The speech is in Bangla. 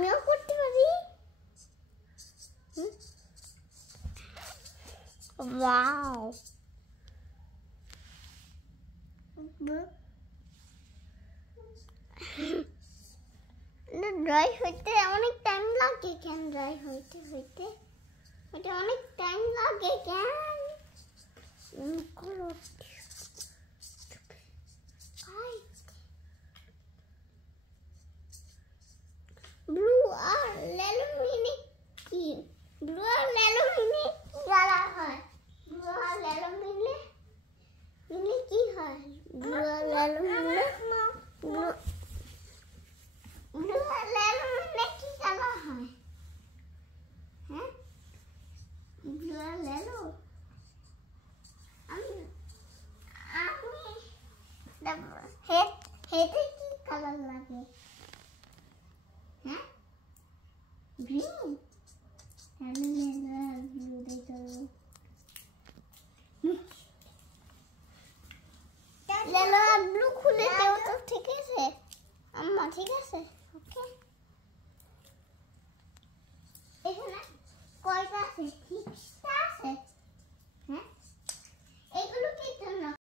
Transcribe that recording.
আমিও করতে পারি। ওয়াও, ড্রাই হইতে অনেক টাইম লাগে কেন? ড্রাই হইতে হইতে এটা অনেক টাইম লাগে কেন? করো